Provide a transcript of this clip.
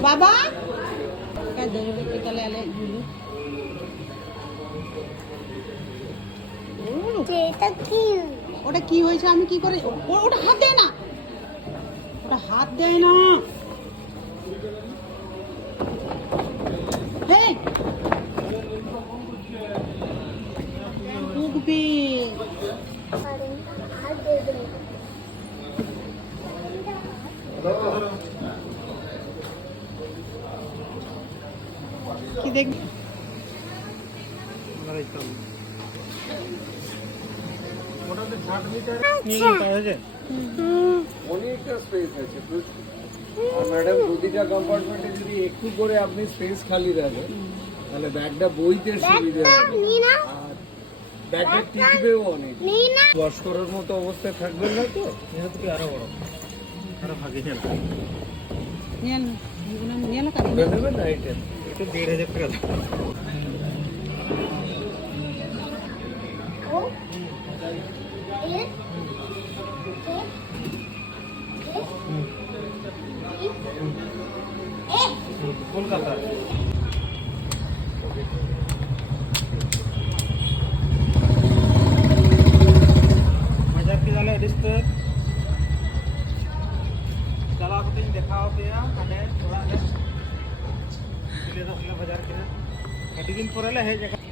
बाबा काय दगड आले ওটা কি হয়েছে আমি কি করে ওটা হাত দেয় না ওটা হাত দেয় না এই ডুববে কি দেখ অনেকটা স্পেস আছে আর ম্যাডাম প্রতিটা কম্পার্টমেন্টে যদি একটু করে আপনি স্পেস খালি রাখেন তাহলে ব্যাগটা বইতে সুবিধা হবে আর ব্যাগটা টিকবেও অনেক ওয়াশ করার মতো অবস্থায় থাকবেন না তো এটা তো আরো বড় আরো ভাগে চল নিয়ে না কাটবে নেবেন না এটা এটা 1500 টাকা কলকাতা बाजार के जाले डिस्ट्रिक्ट चला कते देखाओ पे आने थोड़ा ले बाजार के कटी दिन परेले हे जगह